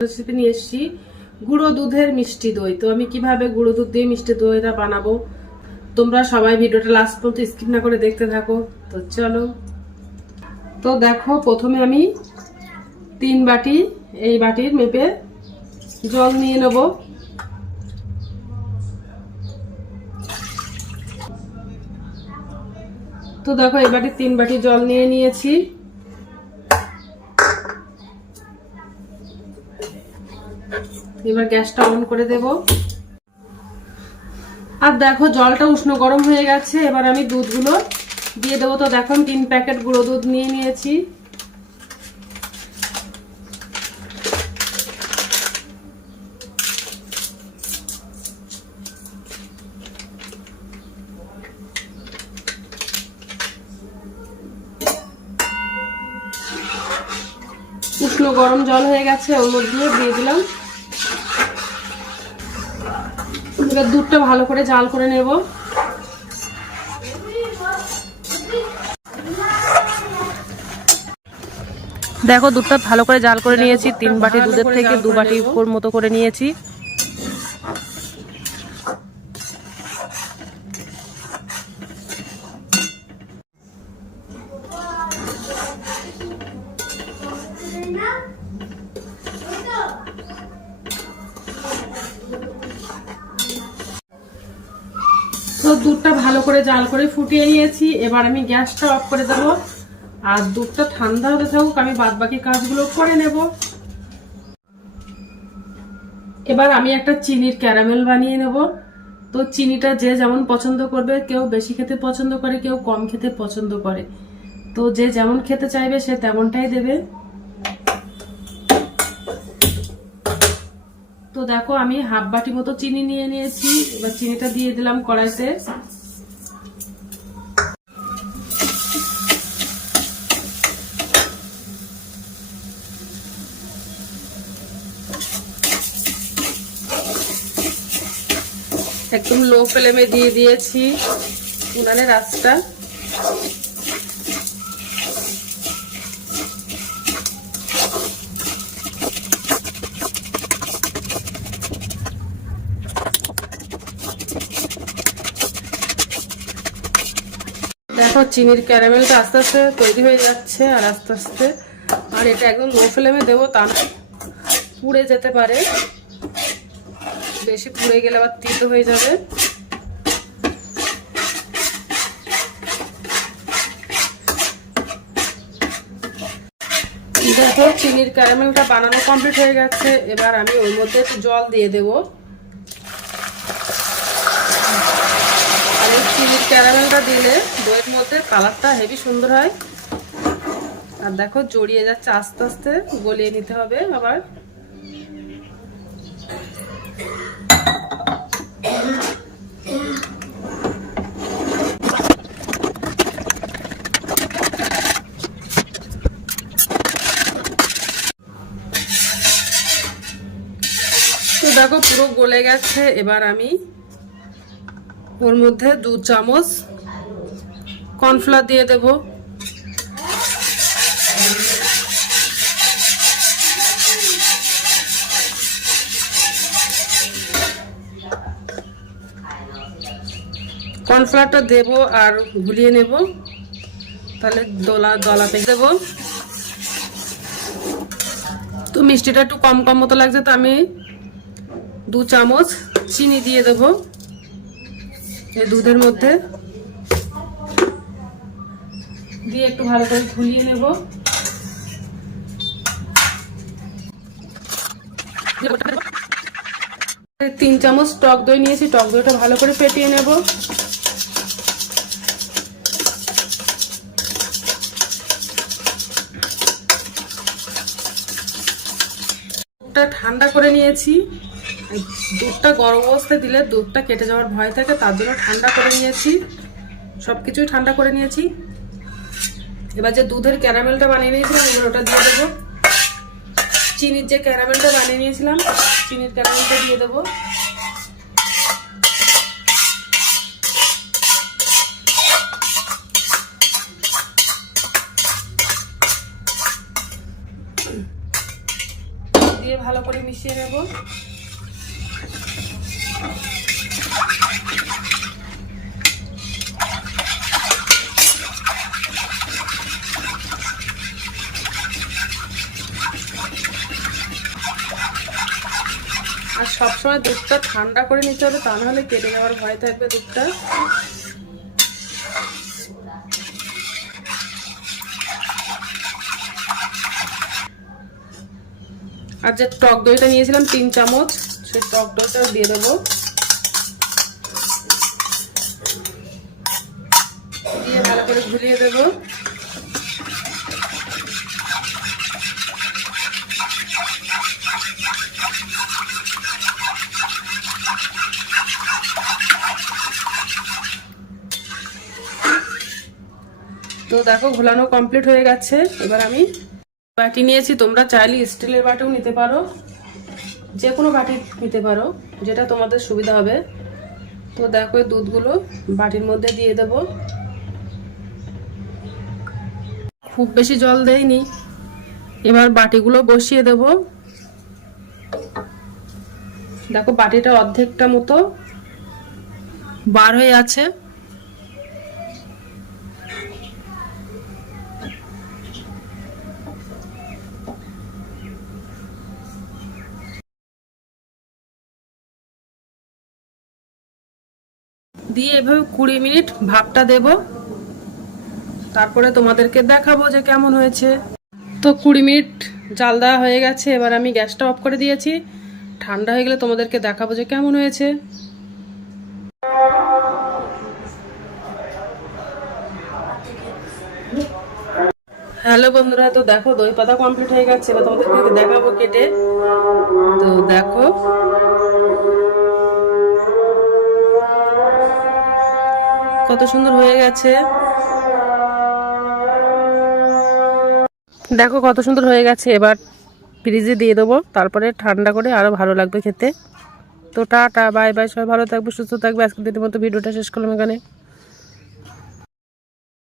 Recipe নিয়ে এসেছি। গুঁড়ো দুধের মিষ্টি দই। তো আমি কীভাবে গুঁড়ো দুধ দিয়ে মিষ্টি দইটা বানাবো? তোমরা সবাই ভিডিওটা লাস্ট পর্যন্ত স্কিপ না করে দেখতে থাকো। তো চলো। তো দেখো, প্রথমে আমি তিন বাটি, এই বাটির মেপে জল নিয়ে নেব। তো দেখো, এই বাটির তিন বাটি জল নিয়ে নিয়েছি। এবার গ্যাসটা অন করে দেব। আর দেখো, জলটা উষ্ণ গরম হয়ে গেছে। এবার আমি দুধগুলো দিয়ে দেবো। তো দেখো তিন প্যাকেট গুঁড়ো দুধ নিয়ে নিয়েছি। উষ্ণ গরম জল হয়ে গেছে, ওর মধ্যে দিয়ে দিলাম। এবার দুধটা ভালো করে জাল করে নেব। দেখো দুধটা ভালো করে জাল করে নিয়েছি তিন বাটি দুধের থেকে দু বাটি মতো করে নিয়েছি। তো দুধটা ভালো করে জাল করে ফুটিয়ে নিয়েছি। এবার আমি গ্যাসটা অফ করে দেবো। আর দুধটা ঠান্ডা হতে থাকুক, আমি বাদ বাকি কাজগুলো করে নেব। এবার আমি একটা চিনির ক্যারামেল বানিয়ে নেব। তো চিনিটা যে যেমন পছন্দ করবে, কেউ বেশি খেতে পছন্দ করে, কেউ কম খেতে পছন্দ করে। তো যে যেমন খেতে চাইবে, সে তেমনটাই দেবে। তো দেখো, আমি হাফ বাটি মতো চিনি নিয়ে নিয়েছি। এবার চিনিটা দিয়ে দিলাম কড়াইতে। একদম লো ফ্লেমে দিয়ে দিয়েছি। উনানের আঁচটা। দেখো চিনির ক্যারামেলটা আস্তে আস্তে তৈরি হয়ে যাচ্ছে আর আস্তে আস্তে। আর এটা একদম লো ফ্লেমে দেবো তা পুড়ে যেতে পারে। বেশি পুড়ে গেলে আবার তিতো হয়ে যাবে। দেখো, চিনির ক্যারামেলটা বানানো কমপ্লিট হয়ে গেছে। এবার আমি ওর মধ্যে একটু জল দিয়ে দেবো আর এই চিনির ক্যারামেলটা দিলে দইয়ের মধ্যে কালারটা হেভি সুন্দর হয়। আর দেখো, জড়িয়ে যাচ্ছে আস্তে আস্তে, গলিয়ে নিতে হবে আবার। দেখো, পুরো গলে গেছে। এবার আমি ওর মধ্যে দু চামচ কর্নফ্লাওয়ার দিয়ে দেব। কর্নফ্লাওয়ারটা দেব আর গুলিয়ে নেব। তাহলে দোলা, দলা পেয়ে দেবো। তো মিষ্টিটা একটু কম কম মতো লাগছে, তো আমি দু চামচ চিনি দিয়ে দেবো। এই দুধের মধ্যে দিয়ে একটু ভালো করে ঘুলিয়ে নেব। তিন চামচ টক দই নিয়েছি, টক দইটা ভালো করে ফেটিয়ে নেব। ঠান্ডা করে নিয়েছি। দুধটা গরম অবস্থায় দিলে দুধটা কেটে যাওয়ার ভয় থাকে, তার জন্য ঠান্ডা করে নিয়েছি। সব কিছুই ঠান্ডা করে নিয়েছি। এবার যে দুধের ক্যারামেলটা বানিয়ে নিয়েছিলাম, এবার ওটা দিয়ে দেবো। চিনির যে ক্যারামেলটা বানিয়ে নিয়েছিলাম, চিনির ক্যারামেলটা দিয়ে দেবো। দিয়ে ভালো করে মিশিয়ে নেব। আর সবসময় দুধটা ঠান্ডা করে নিতে হবে, তা নাহলে কেটে যাওয়ার ভয় থাকবে দুধটা। আর যে টক দইটা নিয়েছিলাম তিন চামচ সেই টক দইটা দিয়ে দেবো। দিয়ে ভালো করে ঘুরিয়ে দেবো। তো দেখো, ঘোলানো কমপ্লিট হয়ে গেছে। এবার আমি বাটি নিয়েছি, তোমরা চাইলে স্টিলের বাটিও নিতে পারো। যে কোনো বাটি নিতে পারো, যেটা তোমাদের সুবিধা হবে। তো দেখো দুধগুলো বাটির মধ্যে দিয়ে দেব। খুব বেশি জল দেয়নি এবার বাটিগুলো বসিয়ে দেব। দেখো বাটিটা অর্ধেকটা মতো বার হয়ে আছে। দিয়ে এভাবে কুড়ি মিনিট ভাপটা দেব। তারপরে তোমাদেরকে দেখাবো যে কেমন হয়েছে। তো কুড়ি মিনিট জাল দেওয়া হয়ে গেছে, এবার আমি গ্যাসটা অফ করে দিয়েছি। ঠান্ডা হয়ে গেলে তোমাদেরকে দেখাবো যে কেমন হয়েছে। হ্যালো বন্ধুরা, তো দেখো দই পাতা কমপ্লিট হয়ে গেছে, এবার তোমাদেরকে দেখাবো কেটে। তো দেখো। কত সুন্দর হয়ে গেছে। দেখো কত সুন্দর হয়ে গেছে। এবার ফ্রিজে দিয়ে দেবো, তারপরে ঠান্ডা করে আরও ভালো লাগবে খেতে। তো টাটা, বাই বাই, সবাই ভালো থাকবে, সুস্থ থাকবে। আজকের দিনের মতো ভিডিওটা শেষ করলাম এখানে।